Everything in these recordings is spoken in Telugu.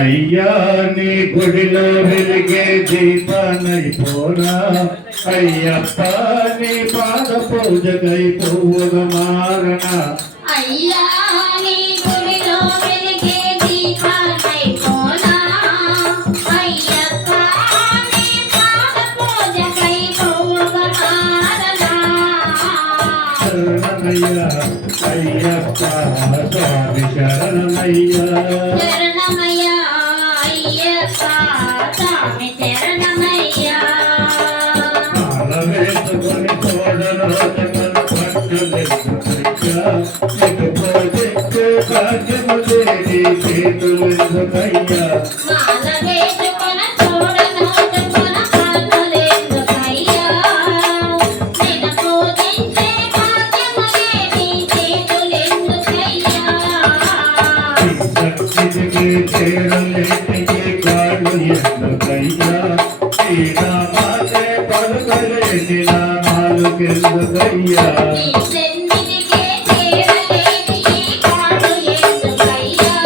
అయ్యా నీ గుడిలో వెలిగే దీపానైపోనా అయ్యప్ప నీ పాద పూజకై పువ్వుగా మారనా అయ్యా నీ గుడిలో వెలిగే దీపానైపోనా అయ్యప్ప నీ పాద పూజకై పువ్వుగా మారనా శరణమయ్యా అయ్యప్ప స్వామి శరణమయ్యా శరణమయ్యా అయ్యప్ప స్వామి శరణమయ్యా మాల వేసుకొని తోడరోజులను పట్టులెందుకయ్యా ఇటు పోజెక్కు భాగ్యము దేని చేతులెందుకయ్యా మాల వేసుకొన తోడనోచుకొన పట్టులెందుకయ్యా నిన్ను పూజించే భాగ్యము లేని చేతులెందుకయ్యా శక్తికి చేరలేటికి కాళ్ళు ఎందుకయ్యా ఈ నామాలే పలుకలేని నామాలుకెందుకయ్యా నీ సన్నిధికే చేరలేని ఈ కాళ్ళు ఎందుకయ్యా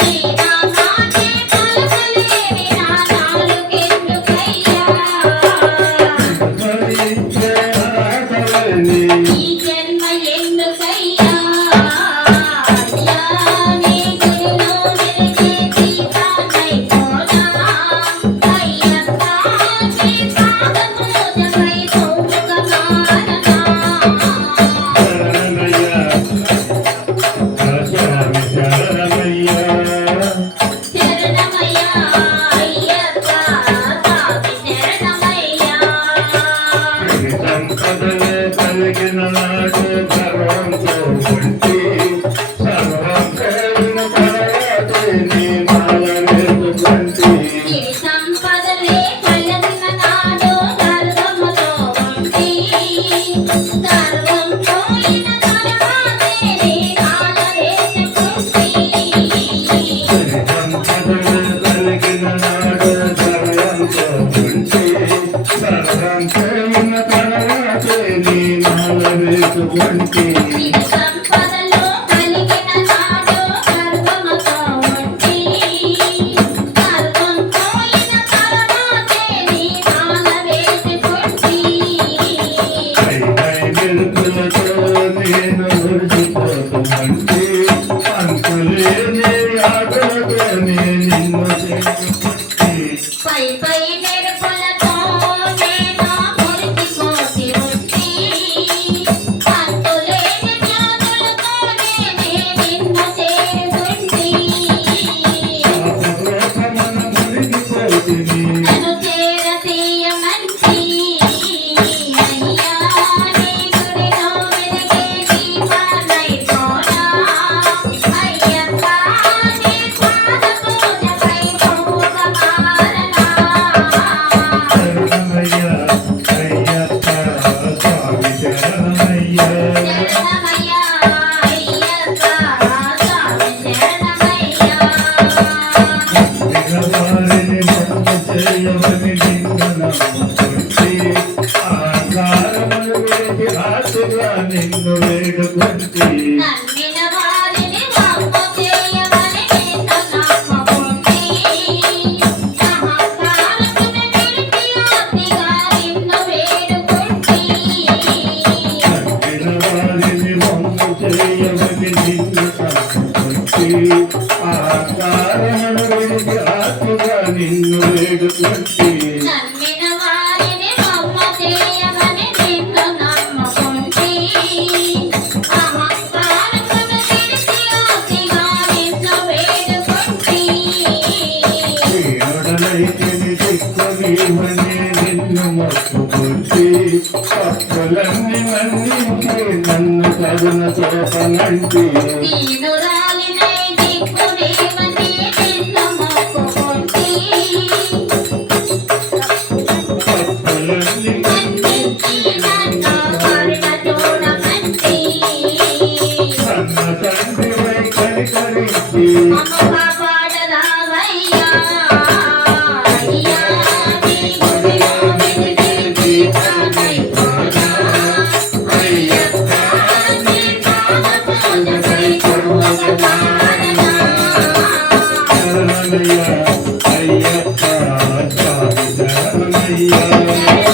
నీ నామాన్నే పలకలేని నా నాలుకెందుకయ్యా భరించే ఆశలని ఈ జన్మ ఎందుకయ్యా అయ్యా నీ గుడిలో వెలిగే దీపానైపోనా అయ్యప్ప నీ పాద పూజకై పువ్వుగా మారనా శరణమయ్యా స్వామి శరణమయ్యా శరణమయ్యా అయ్యప్ప స్వామి శరణమయ్యా సంపదలే కలిగిన నాడు సర్వంతో ఉంటే సర్వం కలిగిన తర్వాత నీ మాల వేసుకుంటే సిరి సంపదలే కలిగిన నాడు గర్వముతో ఉండి గర్వం పోయిన తర్వాతే నీ మాల వేసుకుంటి సంపదలే కలిగిన నాడు సర్వంతో ఉంటే సర్వం కలిగిన తర్వాత నీ మాల వేసుకుంటే సిరి సంపదలో కలిగిన నాడు గర్వముతో ఉండి గర్వం పోయిన తర్వాతే నీ మాల వేసుకుంటి వెలుగులతో నేను మురిసిపోతుంటే అంతులేని ఆటలతో నిన్ను చేరుకుంటే పై పై మెరుపులతో నేను మురిసిపోతి ఉంటి అంతులేని జ్యోతులతో నేనే నిన్ను చేరుకుంటి పాపలోకమున మునిగిపోతిని నన్ను చేరతీయమంటి అయ్యా నీ గుడిలో వెలిగే దీపానైపోనా అయ్యప్ప నీ పాద పూజకై పువ్వుగా మారనా శరణమయ్యా అయ్యప్ప స్వామి శరణమయ్యా శరణమయ్యా అయ్యప్ప స్వామి శరణమయ్యా వారిని మమ్ము చేయమని నిన్ను నమ్ముకుంటే ఆకారములు వేసి ఆశగా నిన్ను వేడుకుంటే నమ్మిన వారిని వమ్ము చేయమని నిన్ను నమ్ముకుంటి అహంకారమును విడిచి అతిగా నిన్ను వేడుకుంటి వారిని మమ్ము చేయమని నిన్ను నమ్ముకుంటే ఆకారములు వేసి ఆశగా నిన్ను వేడుకుంటే నమ్మిన వారిని వమ్ము చేయమని నిన్ను నమ్ముకుంటి అహంకారమును విడిచి అతిగా నిన్ను వేడుకుంటి శ్రీనుడనైతిని దిక్కునీవని నిన్ను మొక్కుకుంటే తప్పులన్నీ మన్నించి నన్ను తగున తోపనంటే దీనురాలినై దిక్కులేవని నిన్ను మొక్కుకుంటి తప్పులన్నీ మన్నించి నన్ను కరుణ చూడమంటి కన్న తండ్రివై కనికరించి మమ్ము కాపాడరావయ్యా అయ్యా నీ గుడిలో వెలిగే దీపానైపోనా అయ్యప్ప నీ పాద పూజకై పువ్వుగా శరణమయ్యా అయ్యప్ప స్వామి శరణమయ్యా